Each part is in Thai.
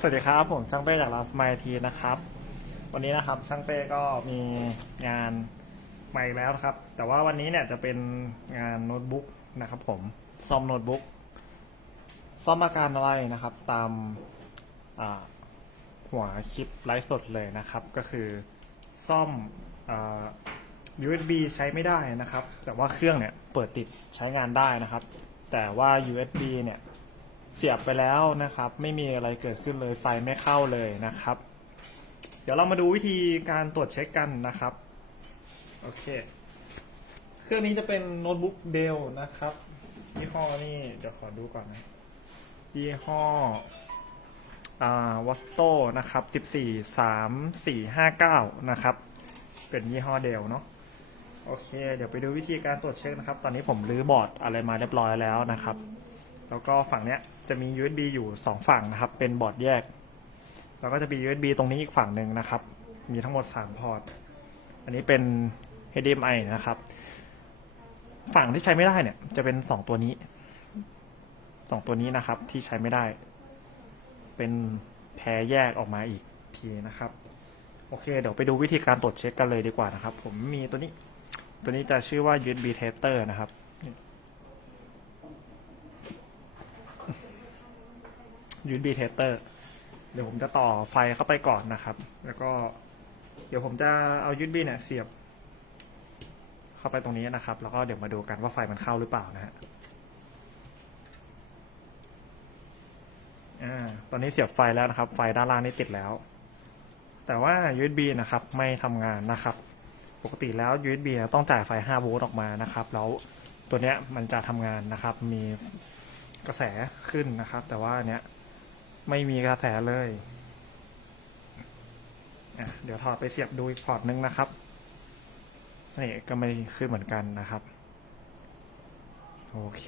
สวัสดีครับผมช่างเป้จากร้านสมายทีนะครับ วันนี้นะครับช่างเป้ก็มีงานใหม่แล้วนะครับ แต่ว่าวันนี้เนี่ยจะเป็นงานโน้ตบุ๊กนะครับ ผมซ่อมโน้ตบุ๊กซ่อมอาการอะไรนะครับ ตามาหัวคลิปไลฟ์สดเลยนะครับ ก็คือซ่อมอ USB ใช้ไม่ได้นะครับ แต่ว่าเครื่องเนี่ยเปิดติดใช้งานได้นะครับ แต่ว่า USB เนี่ย เสียบไปแล้วนะครับ ไม่มีอะไรเกิดขึ้นเลยไฟไม่เข้าเลยนะครับ เดี๋ยวเรามาดูวิธีการตรวจเช็คกันนะครับโอเคเครื่องนี้จะเป็นโน้ตบุ๊กเดลนะครับยี่ห้อนี่เดี๋ยวขอดูก่อนนะยี่ห้ออ่าวัสโตนะครับ14 3 4 5 9นะครับ เป็นยี่ห้อเดลเนาะโอเค เดี๋ยวไปดูวิธีการตรวจเช็คนะครับ ตอนนี้ผมรื้อบอร์ดอะไรมาเรียบร้อยแล้วนะครับ แล้วก็ฝั่งเนี้ยจะมี USB อยู่ 2 ฝั่งนะครับ เป็นบอร์ดแยก แล้วก็จะมี USB ตรงนี้อีกฝั่งหนึ่งนะครับ มีทั้งหมด 3 พอร์ต อันนี้เป็น HDMI นะครับ ฝั่งที่ใช้ไม่ได้เนี่ยจะเป็น 2 ตัวนี้ 2 ตัวนี้นะครับที่ใช้ไม่ได้ เป็นแพรแยกออกมาอีกทีนะครับ โอเค เดี๋ยวไปดูวิธีการตรวจเช็คกันเลยดีกว่านะครับ ผมมีตัวนี้ ตัวนี้จะชื่อว่า USB tester นะครับ USB tester เดี๋ยวผมจะต่อไฟเข้าไปก่อนนะครับ แล้วก็เดี๋ยวผมจะเอา USB เนี่ยเสียบ เข้าไปตรงนี้นะครับ แล้วก็เดี๋ยวมาดูกันว่าไฟมันเข้าหรือเปล่านะฮะอ่าตอนนี้เสียบไฟแล้วนะครับ ไฟด้านล่างนี่ติดแล้ว แต่ว่า USB นะครับไม่ทำงานนะครับปกติแล้ว USB เนี่ยต้องจ่ายไฟ 5 โวลต์ออกมานะครับ แล้วตัวเนี้ยมันจะทำงานนะครับ มีกระแสขึ้นนะครับ แต่ว่าเนี้ย ไม่มีกระแสเลยเดี๋ยวถอดไปเสียบดูอีกพอร์ตนึงนะครับนี่ก็ไม่ขึ้นเหมือนกันนะครับ โอเค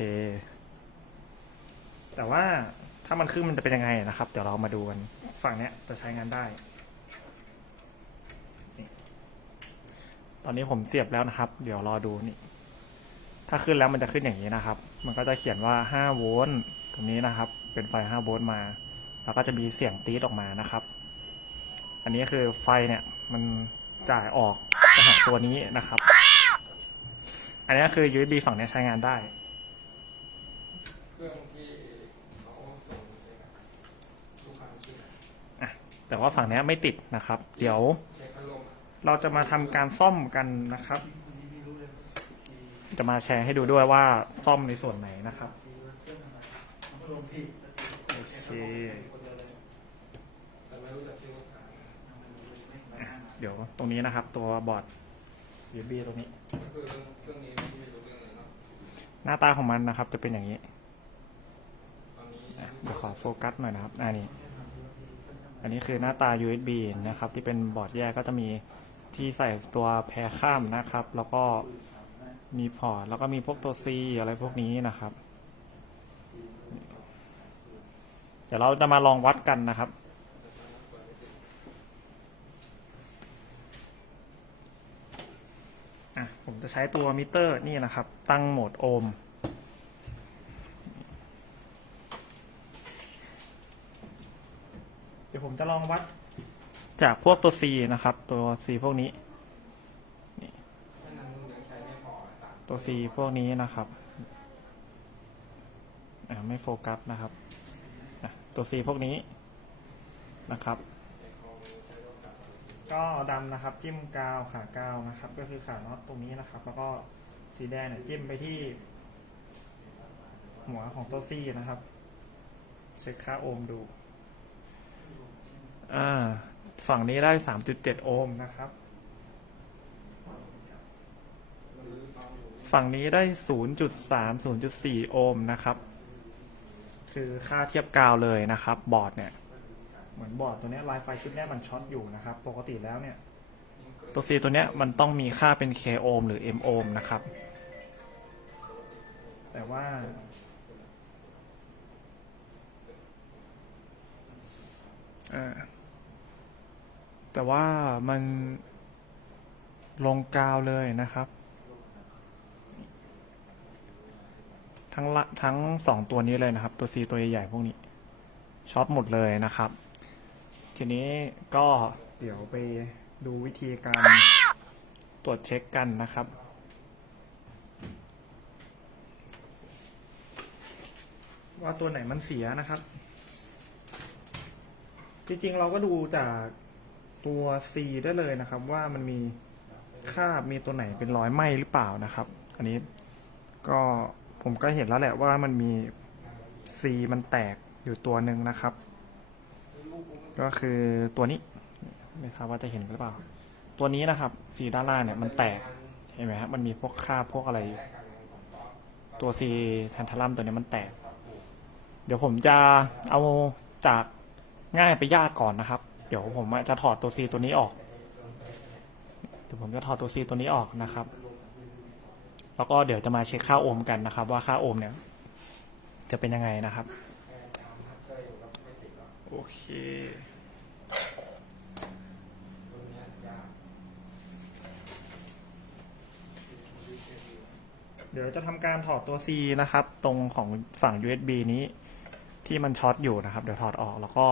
แต่ว่าถ้ามันขึ้นมันจะเป็นยังไงนะครับ เดี๋ยวเรามาดูกัน ฝั่งเนี้ยจะใช้งานได้ ตอนนี้ผมเสียบแล้วนะครับ เดี๋ยวรอดูนี่ ถ้าขึ้นแล้วมันจะขึ้นอย่างนี้นะครับ มันก็จะเขียนว่า5โวลต์ตรงนี้นะครับ เป็นไฟ5โวลต์มา แล้วก็จะมีเสียงตีดออกมานะครับ อันนี้คือไฟเนี่ยมันจ่ายออกไปหาตัวนี้นะครับ อันนี้คือ USB ฝั่งนี้ใช้งานได้เครื่องที่เขาส่งไปกับลูกค้าที่ไหนแต่ว่าฝั่งนี้ไม่ติดนะครับ เดี๋ยวเช็คพัดลมอะเราจะมาทำการซ่อมกันนะครับ จะมาแชร์ให้ดูด้วยว่าซ่อมในส่วนไหนนะครับโอเค แต่ไม่รู้จักชื่อลูกค้า เดี๋ยวตรงนี้นะครับ ตัวบอร์ด USB ตรงนี้ ก็คือเครื่องนี้ไม่รู้เรื่องเลยเนาะหน้าตาของมันนะครับ จะเป็นอย่างนี้ตอนนี้อะเดี๋ยวขอโฟกัสหน่อยนะครับอันนี้ อันนี้คือหน้าตา USB นะครับ ที่เป็นบอร์ดแยกก็จะมีที่ใส่ตัวแพรข้ามนะครับ แล้วก็มีพอร์ตแล้วก็มีพวกตัว C อะไรพวกนี้นะครับ เดี๋ยวเราจะมาลองวัดกันนะครับ อะ ผม จะใช้ตัวมิเตอร์นี่นะครับ ตั้งโหมดโอห์มเดี๋ยวผมจะลองวัดจากพวกตัว C นะครับ ตัว C พวกนี้นตัว C พวกนี้นะครับอ่าไม่โฟกัสนะครับ ตัว C พวกนี้นะครับ ก็ดำนะครับจิ้มกาวขากาวนะครับ ก็คือขาน็อตตรงนี้นะครับ แล้วก็สีแดงเนี่ยจิ้มไปที่ หัวของตัว C นะครับ เช็คค่าโอห์มดู อ่า ฝั่งนี้ได้3.7โอห์มนะครับหรือลองอยู่ฝั่งนี้ได้0.3 0.4โอห์มนะครับ คือค่าเทียบกาวเลยนะครับ บอร์ดเนี่ย เหมือนบอร์ดตัวเนี้ลายไฟชุดเนี้ยมันช็อตอยู่นะครับ ปกติแล้วเนี่ย ตัว C ตัวเนี้ยมันต้องมีค่าเป็น K โอห์มหรือ M โอห์มนะครับ แต่ว่าเอ่อแต่ว่ามันลงกาวเลยนะครับ ทั้งละทั้งสองตัวนี้เลยนะครับ ตัว C ตัวใหญ่ๆพวกนี้ช็อตหมดเลยนะครับ ทีนี้ก็เดี๋ยวไปดูวิธีการตรวจเช็คกันนะครับ ว่าตัวไหนมันเสียนะครับ จริงๆเราก็ดูจากตัว C ได้เลยนะครับ ว่ามันมีคาบมีตัวไหนเป็นรอยไหมหรือเปล่านะครับ อันนี้ก็ผมก็เห็นแล้วแหละว่ามันมี C มันแตกอยู่ตัวหนึ่งนะครับ ก็คือตัวนี้ ไม่ทราบว่าจะเห็นหรือเปล่า ตัวนี้นะครับ สีด้านล่างเนี่ยมันแตกเห็นไหมครับมันมีพวกคราบพวกอะไรอยู่ตัว C แทนทารัมตัวนี้มันแตก เดี๋ยวผมจะเอาจากง่ายไปยากก่อนนะครับ เดี๋ยวผมจะถอดตัว C ตัวนี้ออก เดี๋ยวผมจะถอดตัว C ตัวนี้ออกนะครับ แล้วก็เดี๋ยวจะมาเช็คค่าโอห์มกันนะครับ ว่าค่าโอห์มเนี่ย จะเป็นยังไงนะครับ โอเคเดี๋ยวจะทำการถอดตัว C นะครับ ตรงของฝั่ง USB นี้ที่มันช็อตอยู่นะครับ เดี๋ยวถอดออกแล้วก็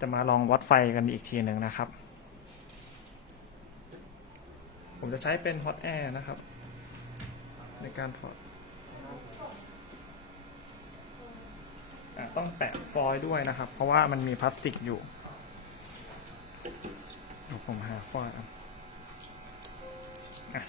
จะมาลองวัดไฟกันอีกทีหนึ่งนะครับ ผมจะใช้เป็น Hot Air นะครับ ในการถอดอะ ต้องแปะฟอยล์ด้วยนะครับ เพราะว่ามันมีพลาสติกอยู่เดี๋ยวผมหาฟอยล์เอาอะ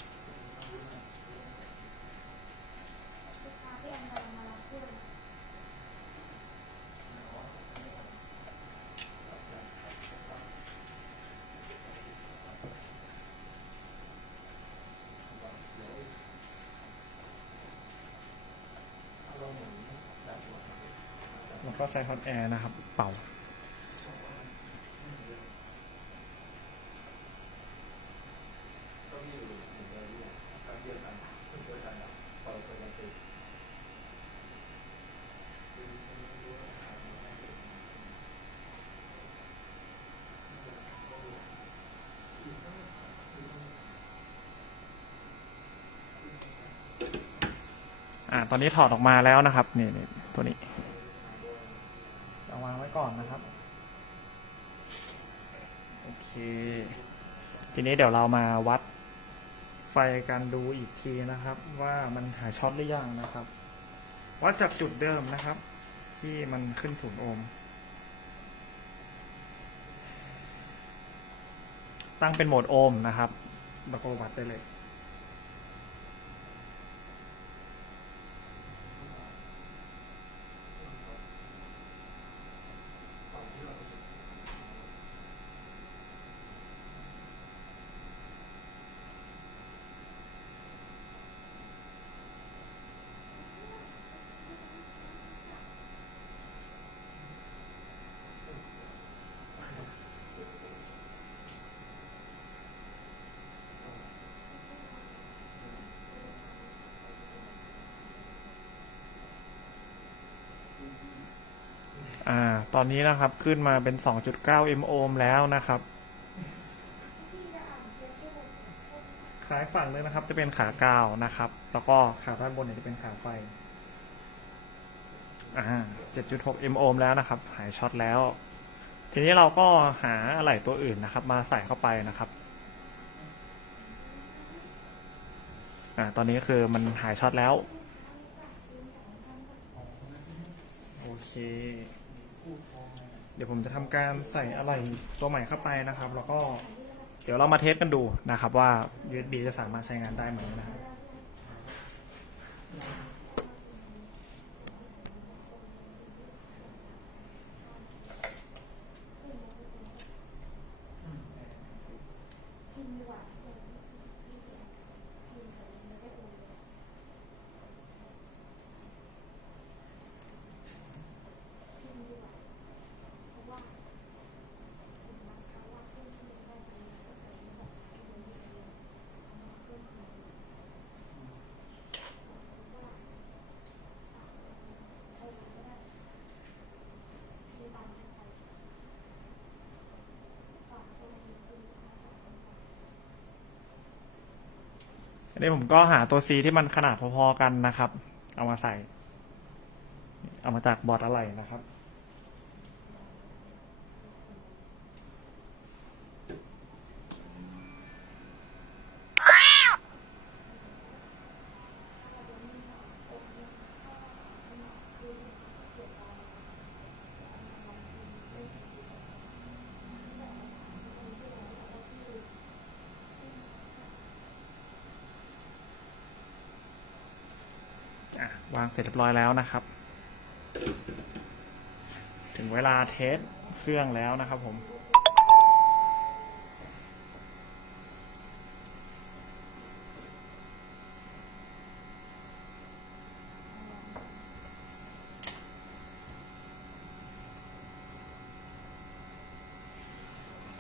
แล้ว ก็ใช้ฮอตแอร์นะครับเป่า อ่า ตอนนี้ถอดออกมาแล้วนะครับ นี่นี่ตัวนี้ เอาวางไว้ก่อนนะครับ โอ เค ทีนี้เดี๋ยวเรามาวัดไฟกันดูอีกทีนะครับ ว่ามันหายช็อตหรือยังนะครับ วัดจากจุดเดิมนะครับ ที่มันขึ้นศูนย์โอห์มตั้งเป็นโหมดโอห์มนะครับแล้วก็วัดได้เลย อ่า ตอนนี้นะครับขึ้นมาเป็น 2.9 m ohm แล้วนะครับ ขาอีกฝั่งนึงนะครับจะเป็นขากาวนะครับ แล้วก็ขาด้านบนเนี่ยจะเป็นขาไฟ อ่า 7.6 m ohm แล้วนะครับ หายช็อตแล้ว ทีนี้เราก็หาอะไหล่ตัวอื่นนะครับ มาใส่เข้าไปนะครับ อ่า ตอนนี้คือมันหายช็อตแล้วโอเค เดี๋ยวผมจะทำการใส่อะไหล่ตัวใหม่เข้าไปนะครับ แล้วก็เดี๋ยวเรามาเทสกันดูนะครับว่า USB จะสามารถใช้งานได้ไหมนะครับ นี้ผมก็หาตัว C ที่มันขนาดพอๆกันนะครับ เอามาใส่ เอามาจากบอร์ดอะไรนะครับ อะวางเสร็จเรียบร้อยแล้วนะครับ ถึงเวลาเทสเครื่องแล้วนะครับผม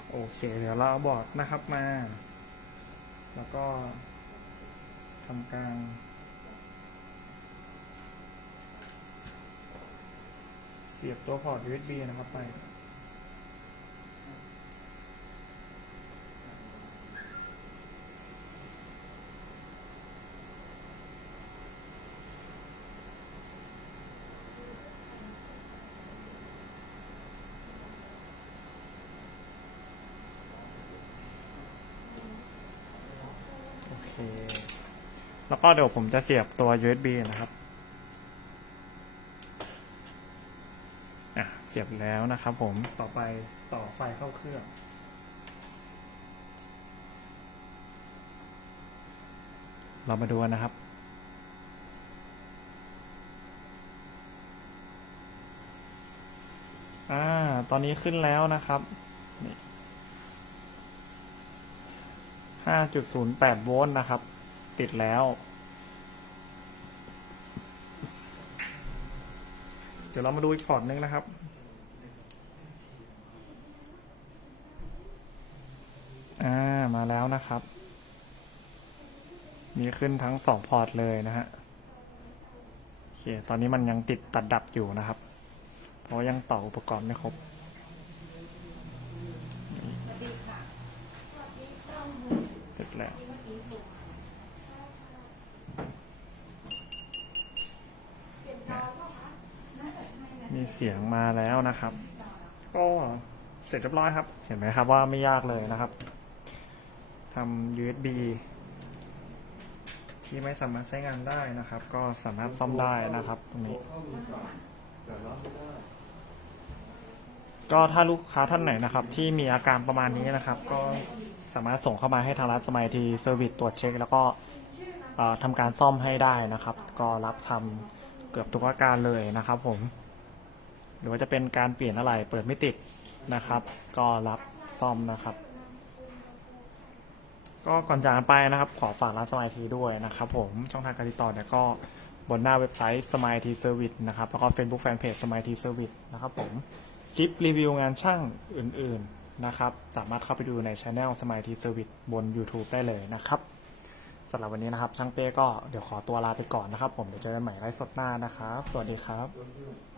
โอเค เดี๋ยวเราเอาบอร์ดนะครับมา แล้วก็ทำการ สียบตัวพอร์ต USB นะครับไป โอเค แล้วก็เดี๋ยวผมจะเสียบตัว USB นะครับ อะ เสียบแล้วนะครับผมต่อไปต่อไฟเข้าเครื่อง เรามาดูกันนะครับอ่าตอนนี้ขึ้นแล้วนะครับนี่ห้าจุดศูนย์แปดโวลต์นะครับ ติดแล้ว เดี๋ยวเรามาดูอีกพอร์ตหนึงนะครับ อ่ามาแล้วนะครับ มีขึ้นทั้งสองพอร์ตเลยนะฮะโอเคตอนนี้มันยังติดตัดดับอยู่นะครับ เพราะยังต่ออุปกรณ์ไม่ครบเสร็จแล้วมีเสียงมาแล้วนะครับ ก็เสร็จเรียบร้อยครับ เห็นไหมครับว่าไม่ยากเลยนะครับ ทำ USB ที่ไม่สามารถใช้งานได้นะครับ ก็สามารถซ่อมได้นะครับตรงนี้ ก็ถ้าลูกค้าท่านไหนนะครับ ที่มีอาการประมาณนี้นะครับ ก็สามารถส่งเข้ามาให้ทางร้านสมัยทีเซอร์วิสตรวจเช็ค แล้วก็ทำการซ่อมให้ได้นะครับ ก็รับทำเกือบทุกอาการเลยนะครับ ผม หรือว่าจะเป็นการเปลี่ยนอะไรเปิดไม่ติดนะครับ ก็รับซ่อมนะครับ ก็ก่อนจากกันไปนะครับ ขอฝากร้านสมายทีด้วยนะครับผมช่องทางการติดต่อเนี่ยก็บนหน้าเว็บไซต์สมายทีเซอร์วิสนะครับ แล้วก็ Facebook Fanpage สมายทีเซอร์วิสนะครับผม คลิปรีวิวงานช่างอื่นๆนะครับ สามารถเข้าไปดูในช anel สมายทีเซอร์วิสบน YouTube ได้เลยนะครับสำหรับวันนี้นะครับ ช่างเป้ก็เดี๋ยวขอตัวลาไปก่อนนะครับ ผมเดี๋ยวเจอกันใหม่ไลฟ์สดหน้านะครับ สวัสดีครับ